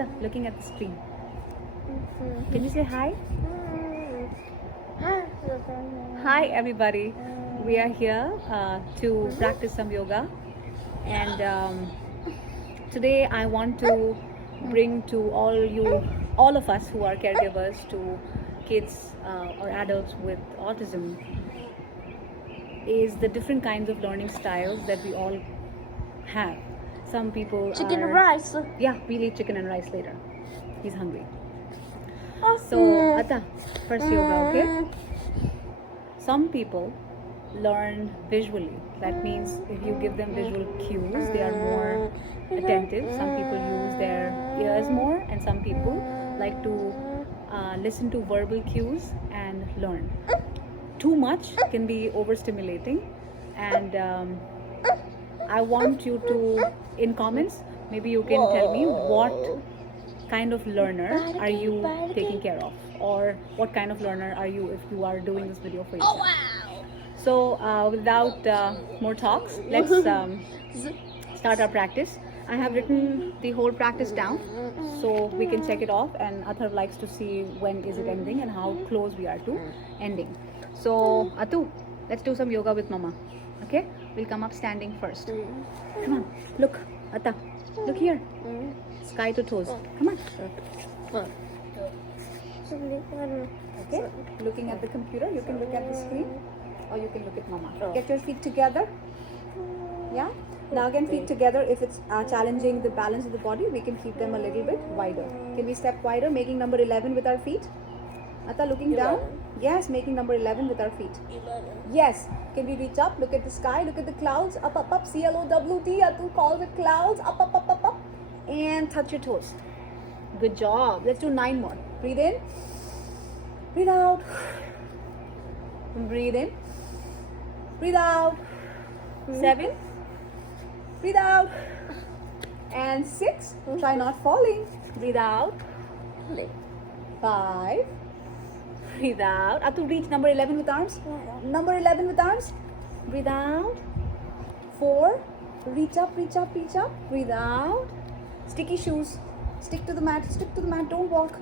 Ata, looking at the screen. Can you say hi? Hi everybody. We are here to practice some yoga, and today I want to bring to all of us who are caregivers to kids or adults with autism, is the different kinds of learning styles that we all have. Some people Chicken are, and rice. Yeah, we'll eat chicken and rice later. He's hungry. So, Ata, first yoga, okay? Some people learn visually. That means if you give them visual cues, they are more attentive. Some people use their ears more, and some people like to listen to verbal cues and learn. Too much can be overstimulating, and I want you to, in comments, maybe you can tell me what kind of learner are you taking care of, or what kind of learner are you if you are doing this video for yourself. So without more talks, let's start our practice. I have written the whole practice down so we can check it off, and Athar likes to see when is it ending and how close we are to ending. So Atu, let's do some yoga with Mama. Okay, we'll come up standing first. Come on, look, Ata, look here. Sky to toes. Come on. Okay, looking at the computer, you can look at the screen, or you can look at Mama. Get your feet together. Yeah. Now again, feet together. If it's challenging the balance of the body, we can keep them a little bit wider. Can we step wider, making number 11 with our feet? Ata, looking down. Yes, making number 11 with our feet. Yes. Can we reach up? Look at the sky. Look at the clouds. Up, up, up. CLOWD. Atu, call the clouds. Up, up, up, up, up. And touch your toes. Good job. Let's do 9 more. Breathe in. Breathe out. Breathe in. Breathe out. 7. Breathe out. And 6. Try not falling. Breathe out. 5. Breathe out. Up to reach number 11 with arms. Number 11 with arms. Breathe out. 4. Reach up, reach up, reach up. Breathe out. Sticky shoes. Stick to the mat. Stick to the mat. Don't walk.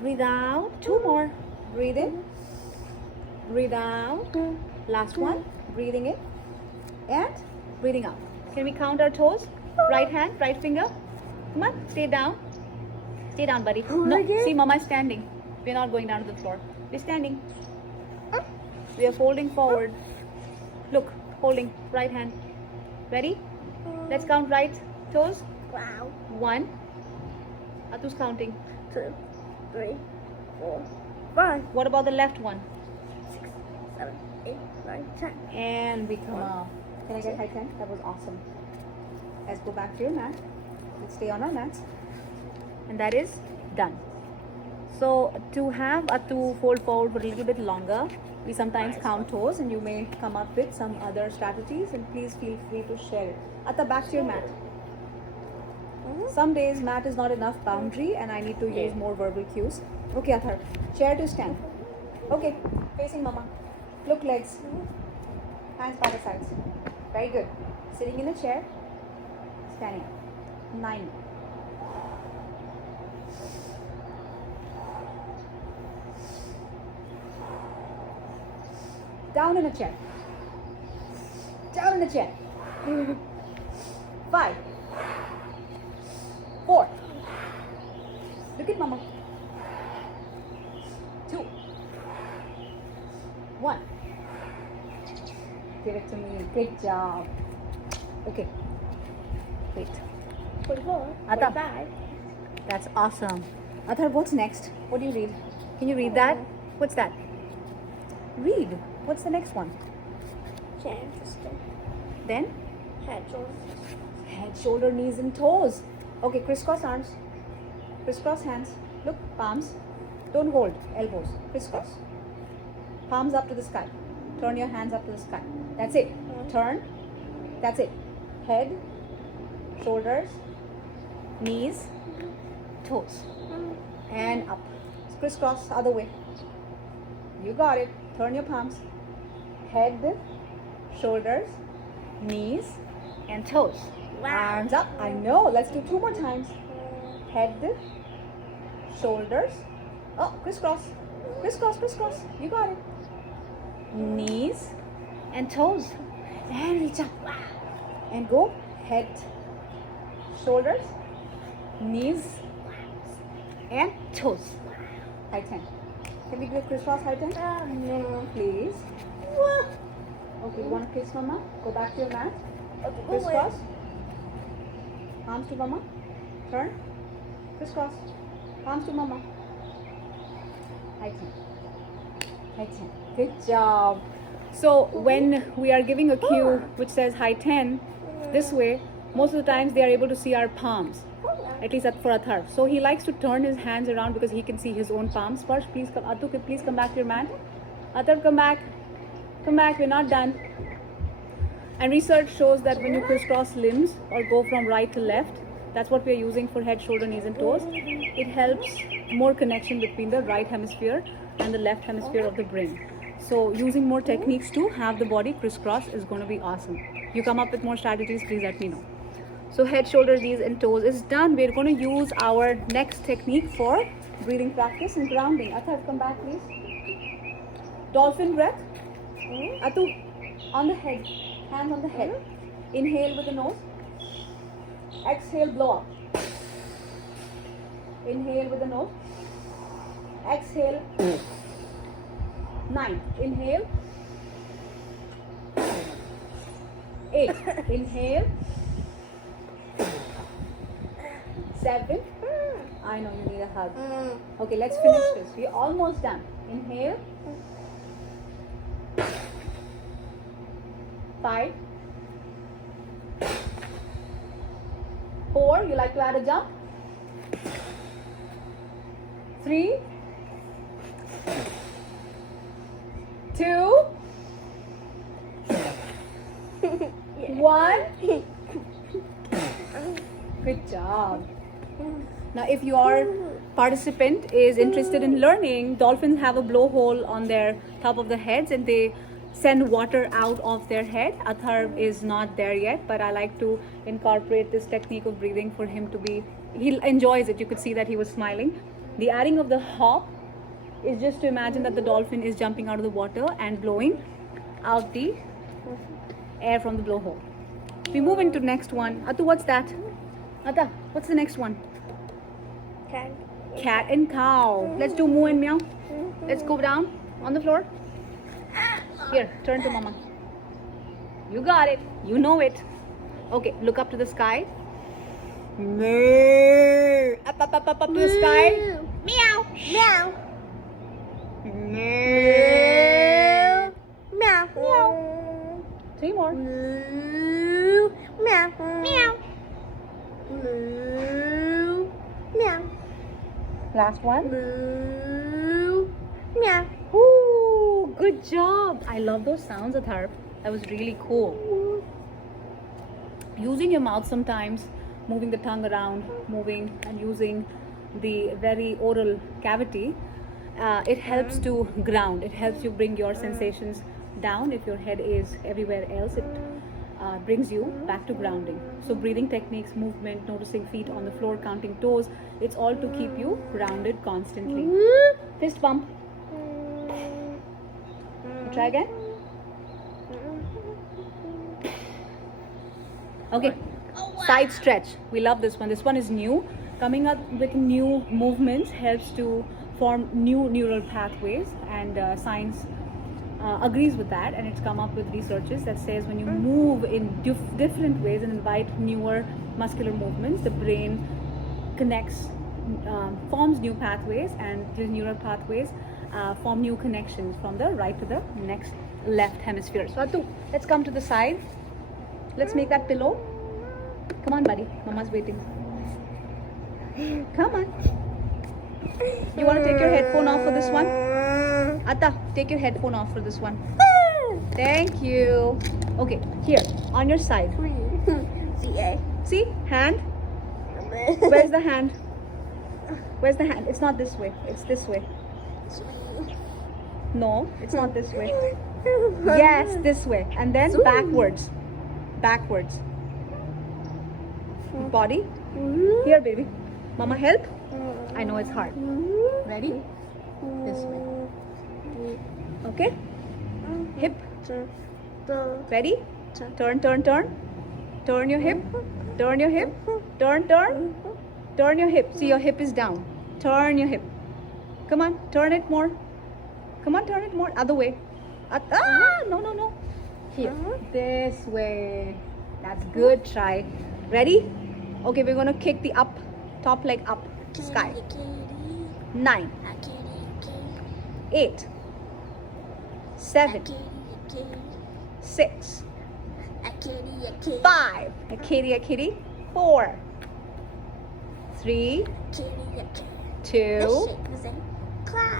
Breathe out. 2 more. Breathe in. Breathe out. Last one. Breathing in. And breathing out. Can we count our toes? Right hand, right finger. Come on. Stay down. Stay down, buddy. No, see, Mama is standing. We're not going down to the floor. We're standing. We are folding forward. Look, holding. Right hand. Ready? Let's count right toes. Wow. 1. Atu's counting. 2, 3, 4, 5, What about the left one? 6, 7, 8, 9, 10. And we come up. Can I get high 10? That was awesome. Let's go back to your mat. Let's stay on our mats. And that is done. So to have Atu fold forward for a little bit longer, we sometimes count toes, and you may come up with some other strategies, and please feel free to share it. Ata, back to your mat. Some days mat is not enough boundary and I need to use more verbal cues. Okay, Athar, chair to stand. Okay, facing Mama. Look, legs. Hands by the sides. Very good. Sitting in a chair, standing up. 9. Down in a chair. Down in a chair. 5. 4. Look at Mama. 2. 1. Give it to me. Good job. Okay. Wait. 44, Ata. 45. That's awesome. Athar, what's next? What do you read? Can you read that? What's that? Read. What's the next one? Interesting. Then? Head, shoulders. Head, shoulder, knees, and toes. Okay, crisscross arms. Crisscross hands. Look, palms. Don't hold. Elbows. Crisscross. Palms up to the sky. Turn your hands up to the sky. That's it. Turn. That's it. Head, shoulders, knees, toes. And up. Crisscross, other way. You got it. Turn your palms. Head, shoulders, knees, and toes. Wow. Arms up. I know. Let's do 2 more times. Head, shoulders. Oh, crisscross. Crisscross, crisscross. You got it. Knees and toes. And reach up. And go. Head, shoulders, knees, and toes. High 10. Can we do a crisscross high 10? No. Please. Okay, you want to kiss mama? Go back to your mat. Okay, go Crisscross. away. Arms to mama. Turn. Crisscross. Arms to mama. High 10. High 10. Good job. So when we are giving a cue which says high 10, this way, most of the times they are able to see our palms, at least for Athar. So he likes to turn his hands around because he can see his own palms. First, please come. Atu, please come back to your mat. Athar, come back. Come back. We're not done. And research shows that when you crisscross limbs or go from right to left, that's what we are using for head, shoulder, knees, and toes. It helps more connection between the right hemisphere and the left hemisphere of the brain. So using more techniques to have the body crisscross is going to be awesome. You come up with more strategies, please let me know. So head, shoulders, knees, and toes is done. We're going to use our next technique for breathing practice and grounding. Athar, come back, please. Dolphin breath. Atu, on the head. Hands on the head. Inhale with the nose. Exhale, blow up. Inhale with the nose. Exhale. 9. Inhale. 8. Inhale. 7. I know you need a hug. Okay, let's finish this. We're almost done. Inhale. 5. 4. You like to add a jump? 3. 2. 1. Good job. Now, if your participant is interested in learning, dolphins have a blowhole on their top of the heads and they send water out of their head. Athar is not there yet, but I like to incorporate this technique of breathing for him to be, he enjoys it. You could see that he was smiling. The adding of the hop is just to imagine that the dolphin is jumping out of the water and blowing out the air from the blowhole. We move into next one. Atu, what's that? Ata, what's the next one? Cat. Cat and cow. Let's do moo and meow. Let's go down on the floor. Here, turn to mama. You got it. You know it. Okay, look up to the sky. Moo. Up, up, up, up, up to the sky. Meow. Meow. Moo. Meow. Meow. 3 more. Moo. Meow. Meow. Moo. Meow. Last one. Moo. Meow. Ooh, good job. I love those sounds, Athar. That was really cool. Using your mouth sometimes, moving the tongue around, moving and using the very oral cavity, it helps to ground. It helps you bring your sensations down. If your head is everywhere else, it brings you back to grounding. So breathing techniques, movement, noticing feet on the floor, counting toes, it's all to keep you grounded constantly. Fist bump. Try again. Okay, side stretch. We love this one. This one is new. Coming up with new movements helps to form new neural pathways, and science agrees with that, and it's come up with researches that says when you move in different ways and invite newer muscular movements, the brain connects, forms new pathways, and these neural pathways form new connections from the right to the next left hemisphere. So Atu, let's come to the side. Let's make that pillow. Come on, buddy. Mama's waiting. Come on. You want to take your headphone off for this one? Atta, take your headphone off for this one. Thank you. Okay, here, on your side. See? Hand. Where's the hand? Where's the hand? It's not this way. It's this way. No, it's not this way. Yes, this way. And then backwards. Backwards. Body. Here, baby. Mama, help. I know it's hard. Ready? This way. Okay? Hip. Ready? Turn, turn, turn. Turn your hip. Turn your hip. Turn, turn. Turn your hip. See, your hip is down. Turn your hip. Come on, turn it more. Come on, turn it more. Other way. No, no, no. Here. This way. That's good. Try. Ready? Okay, we're gonna kick the up, top leg up. Sky. 9, 8, 7, 6, 5. A kitty, a kitty. 4, 3, 2,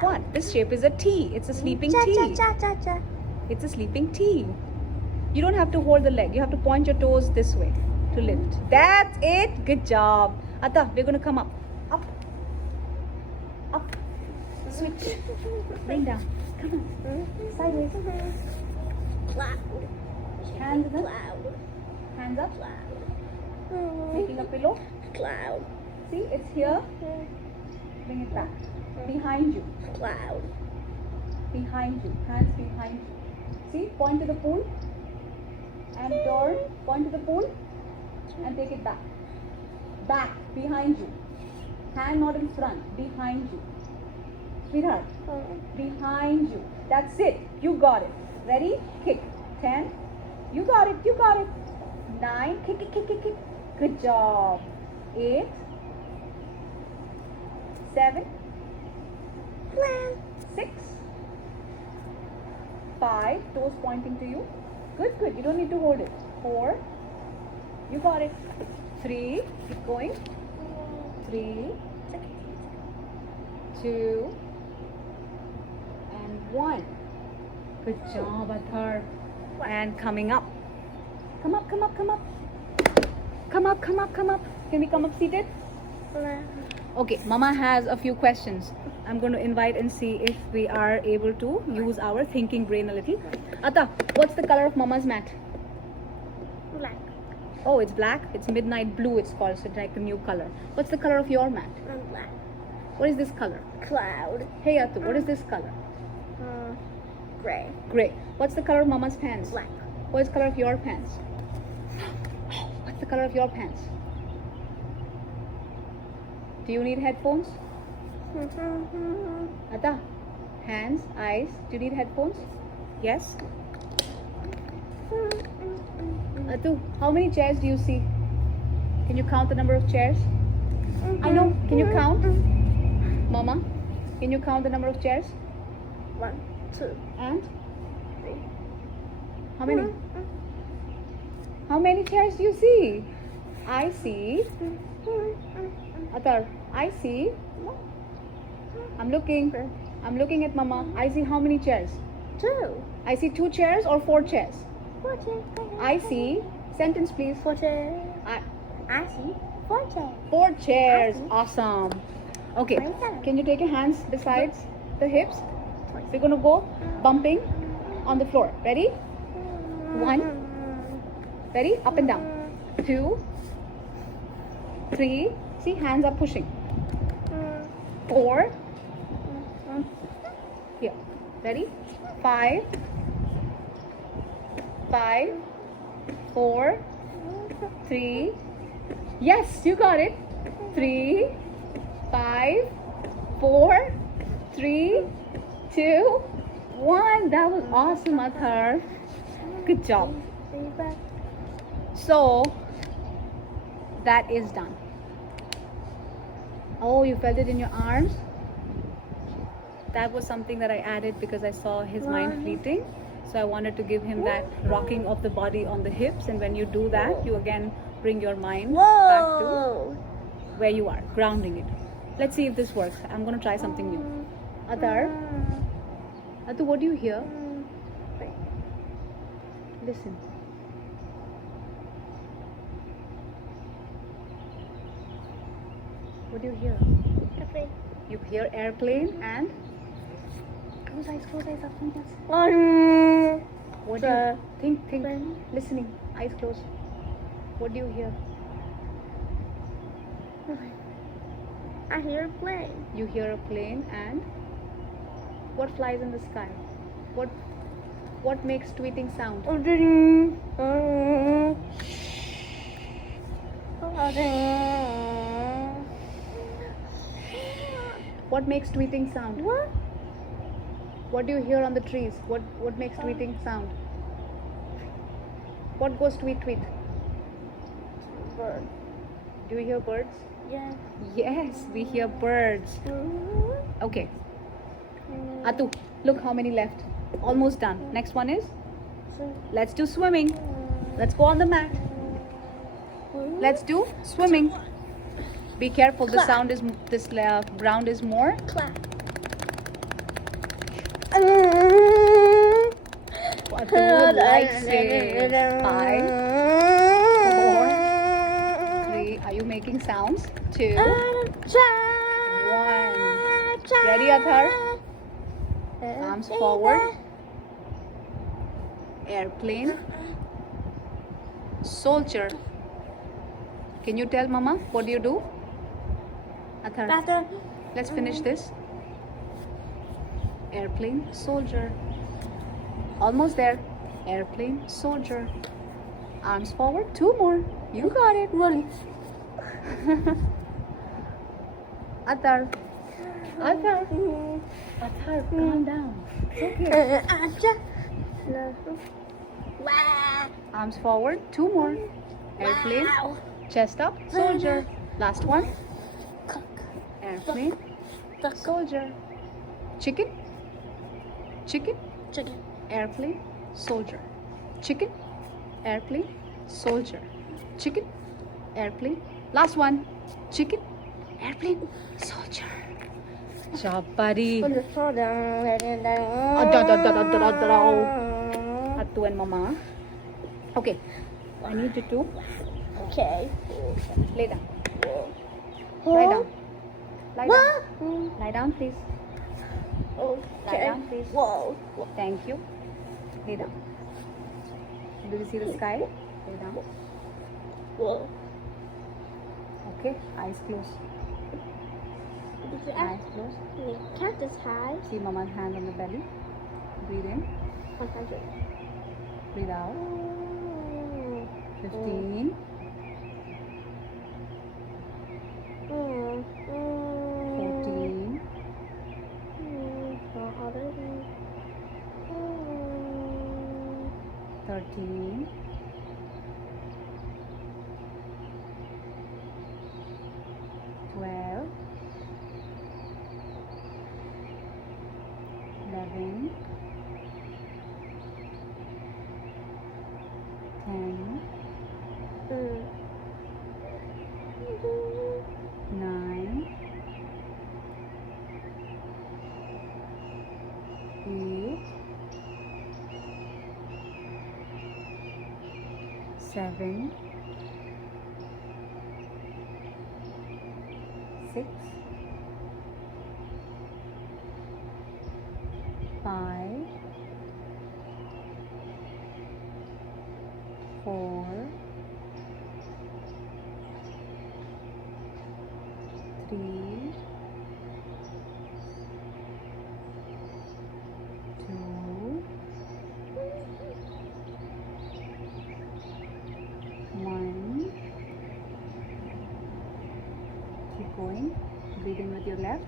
1. This shape is a T. It's a sleeping T. It's a sleeping T. You don't have to hold the leg. You have to point your toes this way to lift. That's it. Good job. Atta, we're going to come up. Up. Up. Switch. Bring down. Come on. Sideways. Hands up. Hands up. Making a pillow. Cloud. See, it's here. Bring it back. Behind you. Cloud. Behind you. Hands behind you. See, point to the pool. And turn. Point to the pool. And take it back. Back. Behind you. Hand not in front. Behind you. Sweetheart. Behind you. That's it. You got it. Ready? Kick. 10. You got it. You got it. 9. Kick, kick, kick, kick, kick. Good job. 8. 7. 6. 5. Toes pointing to you. Good, good. You don't need to hold it. 4. You got it. 3. Keep going. 3. 2. And 1. Good job, Athar. And coming up. Come up, come up, come up. Come up, come up, come up. Can we come up seated? Okay, Mama has a few questions. I'm going to invite and see if we are able to use our thinking brain a little. Atta, what's the color of Mama's mat? Black. Oh, it's black. It's midnight blue, it's called. So it's like a new color. What's the color of your mat? Black. What is this color? Cloud. Hey, Attu, what is this color? Gray. Gray. What's the color of Mama's pants? Black. What's the color of your pants? What's the color of your pants? Do you need headphones? Atta, hands, eyes. Do you need headphones? Yes? Attu, how many chairs do you see? Can you count the number of chairs? I know. Can you count? Mama, can you count the number of chairs? 1, 2, And 3. how many? How many chairs do you see? I see. Atar, I see. I'm looking. I'm looking at Mama. I see how many chairs? 2. I see 2 chairs or 4 chairs? 4 chairs. I see. Sentence, please. 4 chairs. I I see 4 chairs. 4 chairs. I see. Awesome. Okay. 27. Can you take your hands besides the hips? We're gonna go bumping on the floor. Ready? 1. Ready? Up and down. 2. 3. See, hands are pushing. 4. Here. Ready? 5. 5. 4. 3. Yes, you got it. 3. 5. 4. 3. 2. 1. That was awesome, Athar. Good job. So, that is done. Oh, you felt it in your arms? That was something that I added because I saw his mind fleeting. So I wanted to give him that rocking of the body on the hips. And when you do that, you again bring your mind back to where you are, grounding it. Let's see if this works. I'm going to try something new. Athar, Attu, what do you hear? Listen. What do you hear? You hear airplane and close eyes, up, something else. What do you think, listening, eyes closed. What do you hear? I hear a plane. You hear a plane, and what flies in the sky? What makes tweeting sound? What makes tweeting sound? What? What do you hear on the trees? What makes tweeting sound? What goes tweet tweet? Bird. Do you hear birds? Yeah. Yes, we hear birds. Okay. Atu, look how many left. Almost done. Next one is, let's do swimming. Let's go on the mat. Let's do swimming. Be careful. The sound is ground is more. Clap. Atu likes it. 5, 4, 3. Are you making sounds? 2, 1. Ready, Athar? Arms forward. Airplane. Soldier. Can you tell Mama what do you do? Athar, Bathroom. let's finish this. Airplane, soldier. Almost there. Airplane, soldier. Arms forward. 2 more. You got it. Rolling. Athar. Athar. Athar, calm down. It's okay. Wow. Arms forward. 2 more. Airplane. Wow. Chest up. Soldier. Last one. Cook. Airplane. Duck. Soldier. Chicken. Chicken. Chicken. Airplane. Soldier. Chicken. Airplane. Soldier. Chicken. Airplane. Last one. Chicken. Airplane. Soldier. Job, buddy. Put the phone down. Atu and Mama. Okay. I need you to Okay. lay down. Lie down. Lie down. What? Lie down, please. Lie Okay. down, please. Whoa. Thank you. Lay down. Do you see the sky? Lay down. Whoa. Okay. Eyes closed. Eyes closed. Cactus high. See Mama's hand on the belly. Breathe in. 100. Breathe out. 15. 14. 13. 12. 11. 10. 9. 8. 7. 6. 5. 4. 3. 2. 1. Keep going. Breathe in with your left.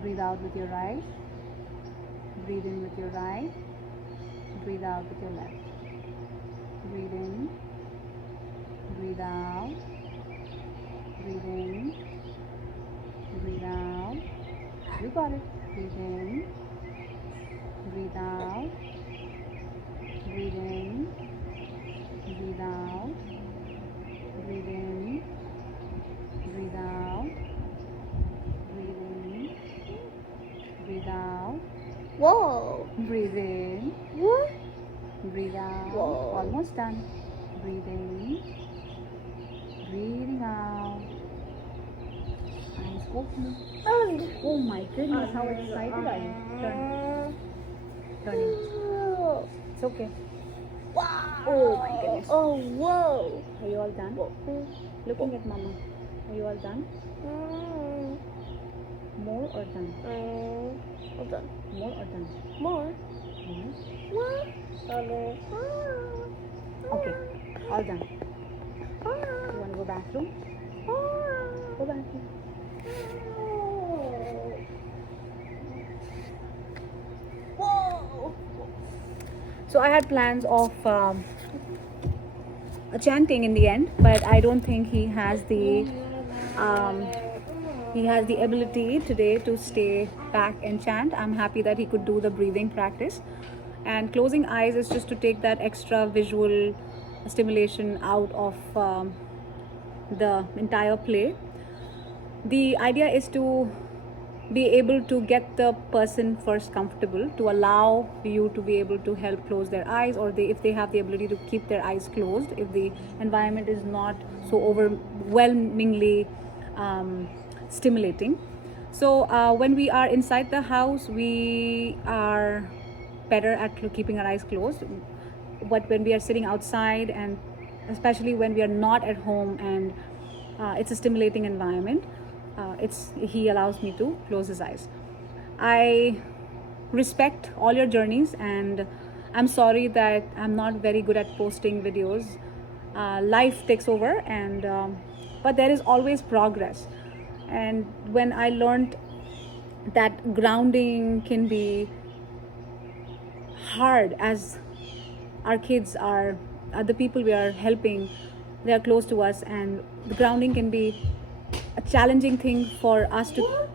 Breathe out with your right. Breathe in with your right. Breathe out with your left. Breathe in. Breathe out. Breathe in. Breathe out. You got it. Breathe in. Breathe out. Breathe in. Breathe out. Breathe in. Breathe out. Breathe in. Breathe out. Whoa. Breathe in. What? Breathe out. Whoa. Almost done. Breathe in. Breathing out. Eyes open. Oh my goodness, how excited are you? Turn. Turn in. It's okay. Wow. Oh my goodness. Oh, whoa. Are you all done? Looking at Mama. Are you all done? More or done? Hold on. More or done? More. More. What? Okay, all done. You want to go bathroom? Go bathroom. Whoa. So I had plans of a chanting in the end, but I don't think he has the ability today to stay back and chant. I'm happy that he could do the breathing practice, and closing eyes is just to take that extra visual stimulation out of the entire play. The idea is to be able to get the person first comfortable, to allow you to be able to help close their eyes, or if they have the ability to keep their eyes closed, if the environment is not so overwhelmingly stimulating. So when we are inside the house, we are better at keeping our eyes closed. But when we are sitting outside, and especially when we are not at home and it's a stimulating environment, he allows me to close his eyes. I respect all your journeys, and I'm sorry that I'm not very good at posting videos. Life takes over, and but there is always progress. And when I learned that grounding can be hard, as our kids are the people we are helping, they are close to us, and the grounding can be a challenging thing for us to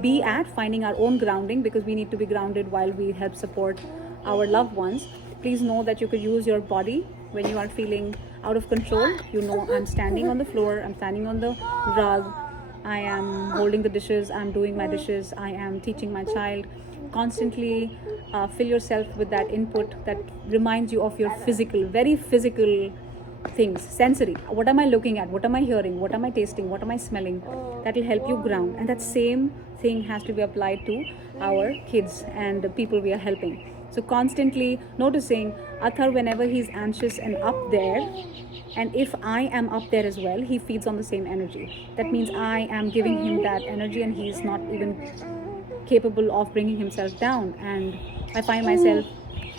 be at, finding our own grounding, because we need to be grounded while we help support our loved ones. Please know that you could use your body when you are feeling out of control. I'm standing on the floor, I'm standing on the rug, I am holding the dishes, I'm doing my dishes, I am teaching my child. Constantly fill yourself with that input that reminds you of your very physical things, sensory. What am I looking at? What am I hearing? What am I tasting? What am I smelling? That will help you ground. And that same thing has to be applied to our kids and the people we are helping. So constantly noticing Athar, whenever he's anxious and up there, and if I am up there as well, he feeds on the same energy. That means I am giving him that energy, and he's not even capable of bringing himself down, and I find myself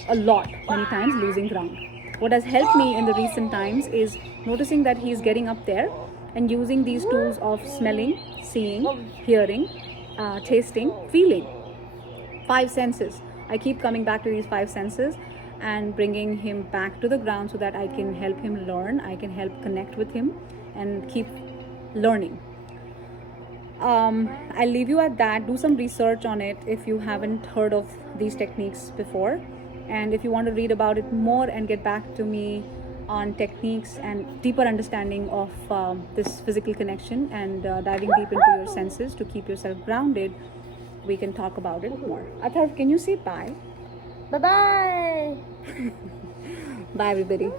many times losing ground. What has helped me in the recent times is noticing that he's getting up there and using these tools of smelling, seeing, hearing, tasting, feeling. 5 senses. I keep coming back to these 5 senses and bringing him back to the ground so that I can help him learn, I can help connect with him and keep learning. I'll leave you at that. Do some research on it if you haven't heard of these techniques before. And if you want to read about it more and get back to me on techniques and deeper understanding of this physical connection and diving deep into your senses to keep yourself grounded, we can talk about it more. Athar, can you say bye? Bye-bye. Bye, everybody.